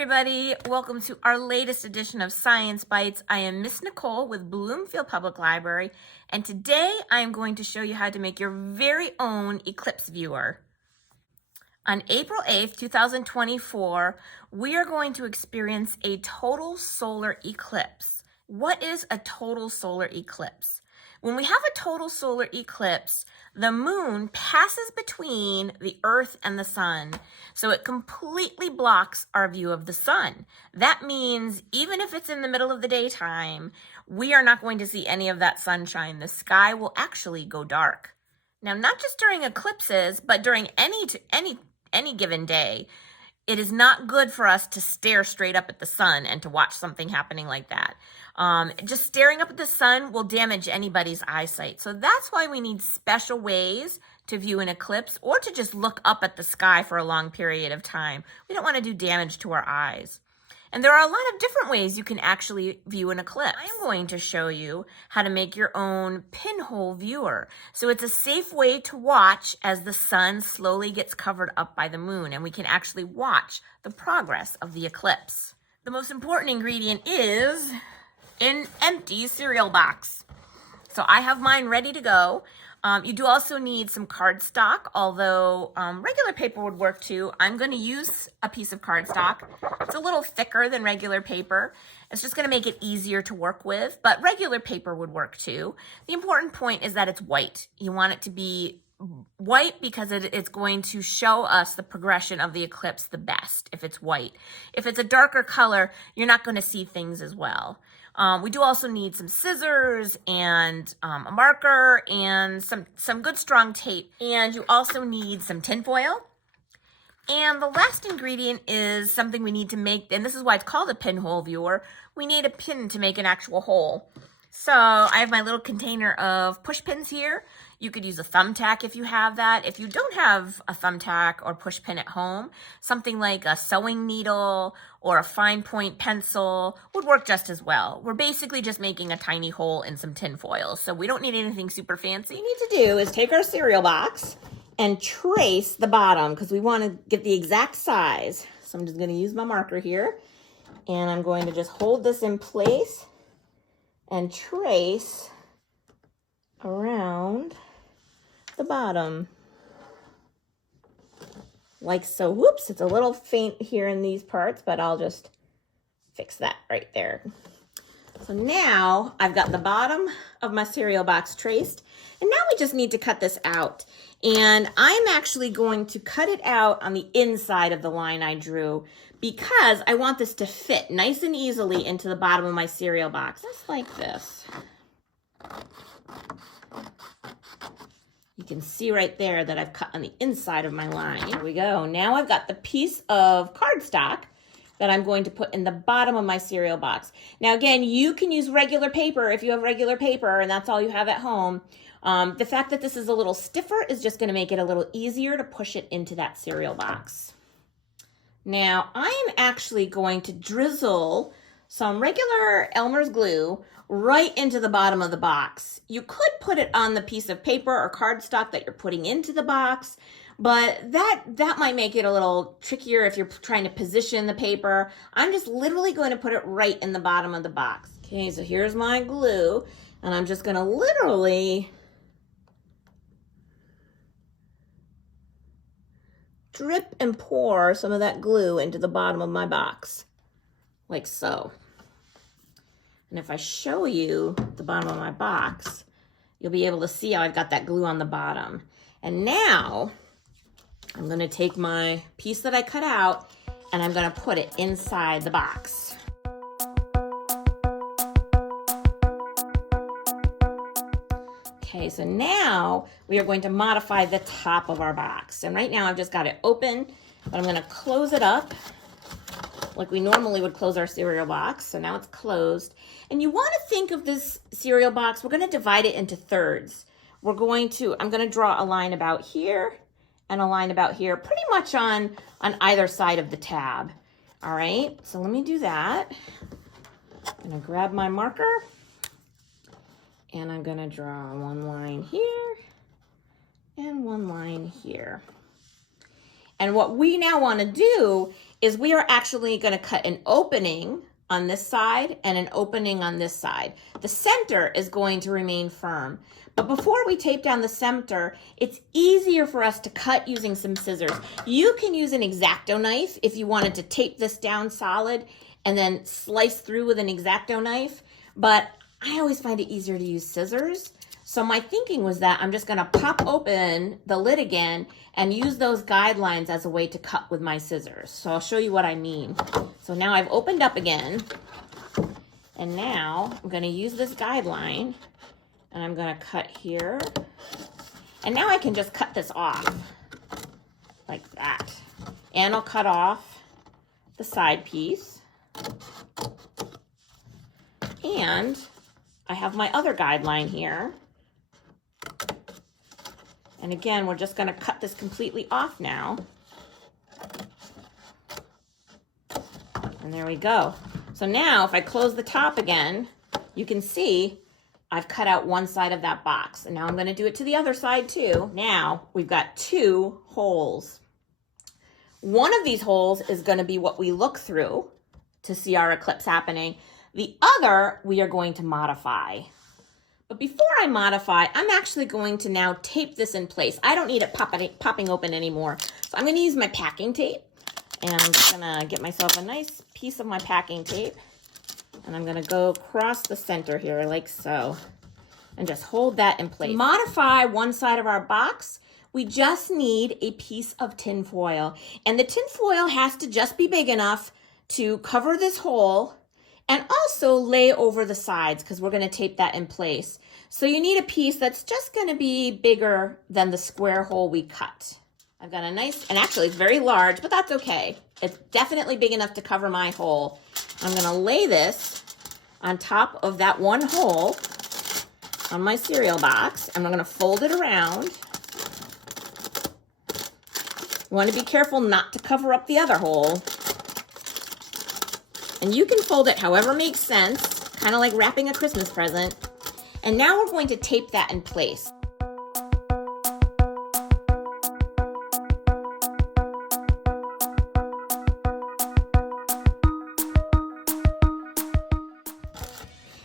everybody. Welcome to our latest edition of Science Bytes. I am Miss Nicole with Bloomfield Public Library, and today I am going to show you how to make your very own Eclipse Viewer. On April 8th, 2024, we are going to experience a total solar eclipse. What is a total solar eclipse? When we have a total solar eclipse, the moon passes between the Earth and the sun, so it completely blocks our view of the sun. That means even if it's in the middle of the daytime, we are not going to see any of that sunshine. The sky will actually go dark. Now, not just during eclipses, but during any given day, it is not good for us to stare straight up at the sun and to watch something happening like that. Just staring up at the sun will damage anybody's eyesight. So that's why we need special ways to view an eclipse or to just look up at the sky for a long period of time. We don't want to do damage to our eyes. And there are a lot of different ways you can actually view an eclipse. I'm going to show you how to make your own pinhole viewer. So it's a safe way to watch as the sun slowly gets covered up by the moon, and we can actually watch the progress of the eclipse. The most important ingredient is an empty cereal box. So I have mine ready to go. You do also need some cardstock, although regular paper would work too. I'm going to use a piece of cardstock. It's a little thicker than regular paper. It's just going to make it easier to work with, but regular paper would work too. The important point is that it's white. You want it to be white because it's going to show us the progression of the eclipse the best if it's white. If it's a darker color, you're not going to see things as well. We do also need some scissors and a marker and some good strong tape. And you also need some tin foil. And the last ingredient is something we need to make, and this is why it's called a pinhole viewer. We need a pin to make an actual hole. So I have my little container of push pins here. You could use a thumbtack if you have that. If you don't have a thumbtack or push pin at home, something like a sewing needle or a fine point pencil would work just as well. We're basically just making a tiny hole in some tin foil, so we don't need anything super fancy. What we need to do is take our cereal box and trace the bottom because we want to get the exact size. So I'm just going to use my marker here, and I'm going to just hold this in place and trace around the bottom like so. Whoops, it's a little faint here in these parts, but I'll just fix that right there. So now I've got the bottom of my cereal box traced, and now we just need to cut this out. And I'm actually going to cut it out on the inside of the line I drew because I want this to fit nice and easily into the bottom of my cereal box, just like this. You can see right there that I've cut on the inside of my line. Here we go. Now I've got the piece of cardstock that I'm going to put in the bottom of my cereal box. Now again, you can use regular paper if you have regular paper and that's all you have at home. The fact that this is a little stiffer is just going to make it a little easier to push it into that cereal box. Now I'm actually going to drizzle some regular Elmer's glue right into the bottom of the box. You could put it on the piece of paper or cardstock that you're putting into the box, but that might make it a little trickier if you're trying to position the paper. I'm just literally going to put it right in the bottom of the box. Okay, so here's my glue, and I'm just going to literally drip and pour some of that glue into the bottom of my box, like so. And if I show you the bottom of my box, you'll be able to see how I've got that glue on the bottom. And now I'm going to take my piece that I cut out and I'm going to put it inside the box. Okay, so now we are going to modify the top of our box. And right now I've just got it open, but I'm going to close it up like we normally would close our cereal box. So now it's closed. And you want to think of this cereal box, we're going to divide it into thirds. I'm going to draw a line about here and a line about here, pretty much on either side of the tab. All right, so let me do that. I'm going to grab my marker and I'm going to draw one line here and one line here. And what we now want to do is we are actually going to cut an opening on this side and an opening on this side. The center is going to remain firm. But before we tape down the center, it's easier for us to cut using some scissors. You can use an X-Acto knife if you wanted to tape this down solid and then slice through with an X-Acto knife. But I always find it easier to use scissors. So my thinking was that I'm just gonna pop open the lid again and use those guidelines as a way to cut with my scissors. So I'll show you what I mean. So now I've opened up again, and now I'm gonna use this guideline, and I'm gonna cut here. And now I can just cut this off, like that. And I'll cut off the side piece. And I have my other guideline here. And again, we're just gonna cut this completely off now. And there we go. So now if I close the top again, you can see I've cut out one side of that box. And now I'm gonna do it to the other side too. Now we've got 2 holes. One of these holes is gonna be what we look through to see our eclipse happening. The other we are going to modify. But before I modify, I'm actually going to now tape this in place. I don't need it popping open anymore. So I'm gonna use my packing tape, and I'm just gonna get myself a nice piece of my packing tape, and I'm gonna go across the center here like so, and just hold that in place. To modify one side of our box, we just need a piece of tin foil. And the tin foil has to just be big enough to cover this hole and also lay over the sides, because we're gonna tape that in place. So you need a piece that's just gonna be bigger than the square hole we cut. I've got a nice, and actually it's very large, but that's okay. It's definitely big enough to cover my hole. I'm gonna lay this on top of that one hole on my cereal box, and I'm gonna fold it around. You wanna be careful not to cover up the other hole. And you can fold it however makes sense, kind of like wrapping a Christmas present. And now we're going to tape that in place.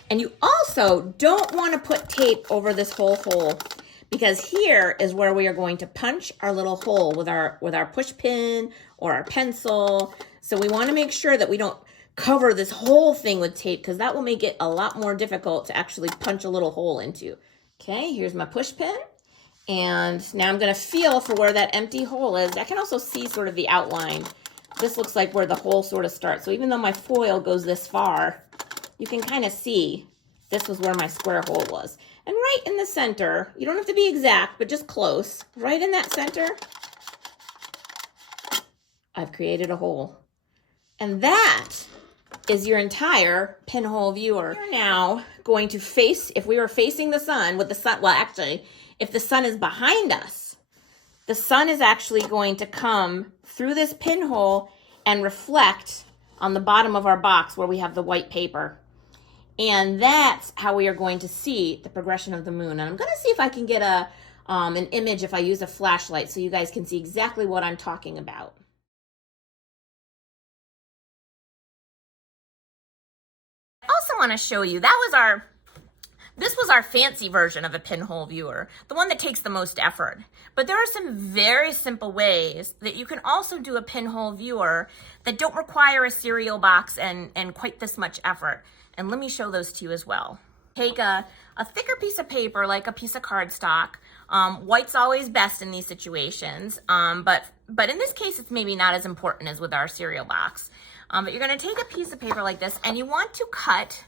And you also don't want to put tape over this whole hole, because here is where we are going to punch our little hole with our push pin or our pencil. So we want to make sure that we don't cover this whole thing with tape, because that will make it a lot more difficult to actually punch a little hole into. Okay, here's my push pin. And now I'm gonna feel for where that empty hole is. I can also see sort of the outline. This looks like where the hole sort of starts. So even though my foil goes this far, you can kind of see this was where my square hole was. And right in the center, you don't have to be exact, but just close, right in that center, I've created a hole. And that is your entire pinhole viewer. We're now going to face, if we were facing the sun with the sun, well actually, if the sun is behind us, the sun is actually going to come through this pinhole and reflect on the bottom of our box where we have the white paper. And that's how we are going to see the progression of the moon. And I'm gonna see if I can get an image if I use a flashlight so you guys can see exactly what I'm talking about. Also want to show you, this was our fancy version of a pinhole viewer, the one that takes the most effort. But there are some very simple ways that you can also do a pinhole viewer that don't require a cereal box and quite this much effort. And let me show those to you as well. Take a thicker piece of paper, like a piece of cardstock. White's always best in these situations, but in this case, it's maybe not as important as with our cereal box. But you're gonna take a piece of paper like this, and you want to cut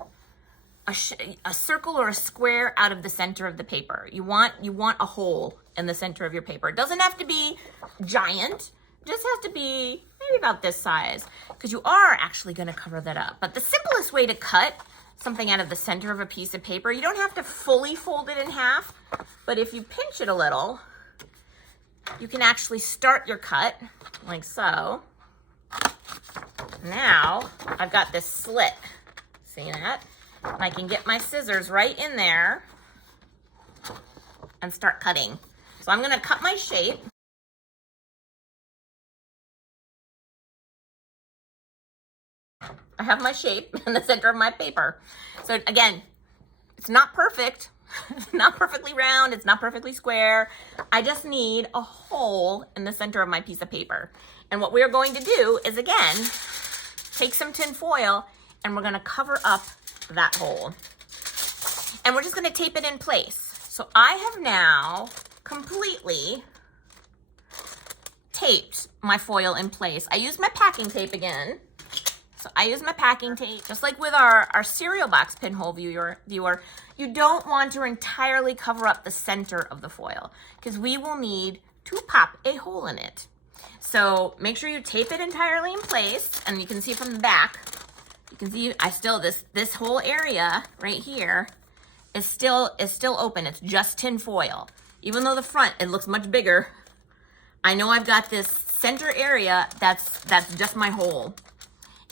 a circle or a square out of the center of the paper. You want a hole in the center of your paper. It doesn't have to be giant, it just has to be maybe about this size, because you are actually gonna cover that up. But the simplest way to cut something out of the center of a piece of paper, you don't have to fully fold it in half, but if you pinch it a little, you can actually start your cut like so. Now I've got this slit, see that? And I can get my scissors right in there and start cutting. So I'm gonna cut my shape. I have my shape in the center of my paper. So again, it's not perfect. It's not perfectly round. It's not perfectly square. I just need a hole in the center of my piece of paper. And what we're going to do is, again, take some tin foil and we're going to cover up that hole. And we're just going to tape it in place. So I have now completely taped my foil in place. I used my packing tape again. So I use my packing tape, just like with our cereal box pinhole viewer, you don't want to entirely cover up the center of the foil because we will need to pop a hole in it. So make sure you tape it entirely in place, and you can see from the back, you can see this whole area right here is still open. It's just tin foil. Even though the front, it looks much bigger, I know I've got this center area that's just my hole.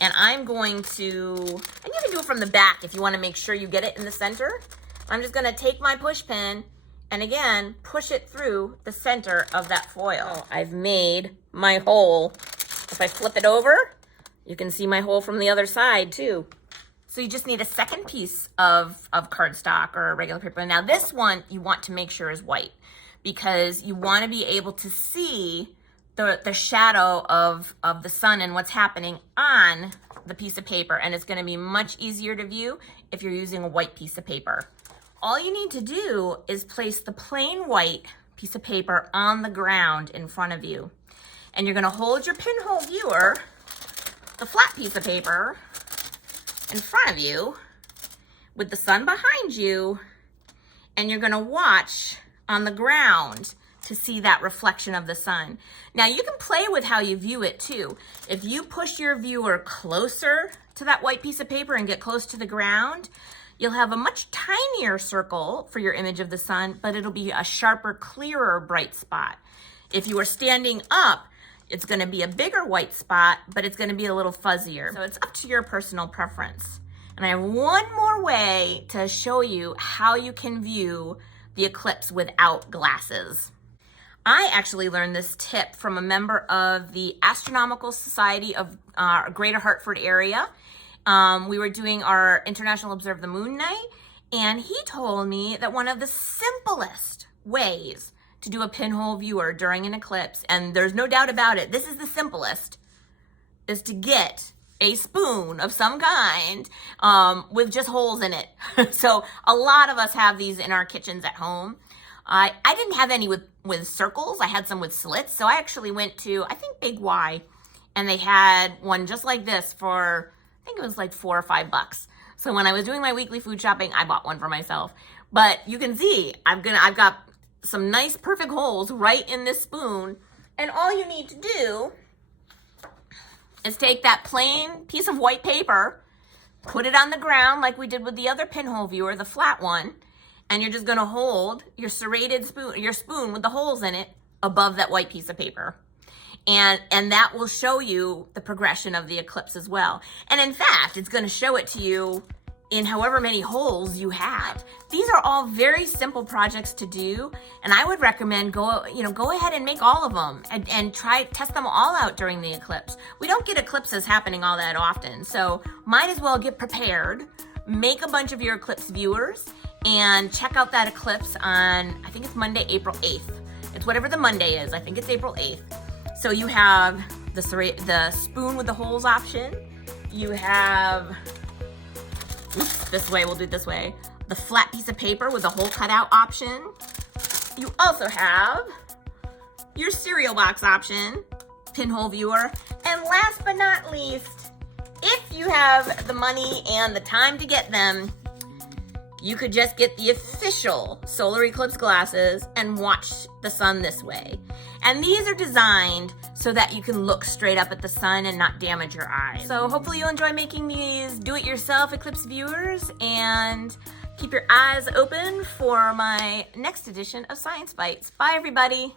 And I'm going to, and you can do it from the back if you want to make sure you get it in the center. I'm just going to take my push pin and again, push it through the center of that foil. So I've made my hole. If I flip it over, you can see my hole from the other side too. So you just need a second piece of cardstock or regular paper. Now this one you want to make sure is white because you want to be able to see the shadow of the sun and what's happening on the piece of paper, and it's going to be much easier to view if you're using a white piece of paper. All you need to do is place the plain white piece of paper on the ground in front of you, and you're going to hold your pinhole viewer, the flat piece of paper, in front of you with the sun behind you, and you're going to watch on the ground to see that reflection of the sun. Now you can play with how you view it too. If you push your viewer closer to that white piece of paper and get close to the ground, you'll have a much tinier circle for your image of the sun, but it'll be a sharper, clearer, bright spot. If you are standing up, it's gonna be a bigger white spot, but it's gonna be a little fuzzier. So it's up to your personal preference. And I have one more way to show you how you can view the eclipse without glasses. I actually learned this tip from a member of the Astronomical Society of Greater Hartford area. We were doing our International Observe the Moon night, and he told me that one of the simplest ways to do a pinhole viewer during an eclipse, and there's no doubt about it, this is the simplest, is to get a spoon of some kind with just holes in it. So a lot of us have these in our kitchens at home. I didn't have any with circles. I had some with slits. So I actually went to, I think, Big Y, and they had one just like this for, I think it was like $4 or $5. So when I was doing my weekly food shopping, I bought one for myself. But you can see, I've got some nice perfect holes right in this spoon. And all you need to do is take that plain piece of white paper, put it on the ground like we did with the other pinhole viewer, the flat one, and you're just gonna hold your serrated spoon, your spoon with the holes in it, above that white piece of paper. And that will show you the progression of the eclipse as well. And in fact, it's gonna show it to you in however many holes you have. These are all very simple projects to do, and I would recommend go ahead and make all of them and test them all out during the eclipse. We don't get eclipses happening all that often, so might as well get prepared, make a bunch of your eclipse viewers, and check out that eclipse on, I think it's Monday, April 8th. It's whatever the Monday is, I think it's April 8th. So you have the spoon with the holes option, you have, this way, we'll do it this way, the flat piece of paper with the hole cutout option. You also have your cereal box option, pinhole viewer, and last but not least, if you have the money and the time to get them, you could just get the official solar eclipse glasses and watch the sun this way. And these are designed so that you can look straight up at the sun and not damage your eyes. So hopefully you'll enjoy making these do-it-yourself eclipse viewers, and keep your eyes open for my next edition of Science Bytes. Bye, everybody.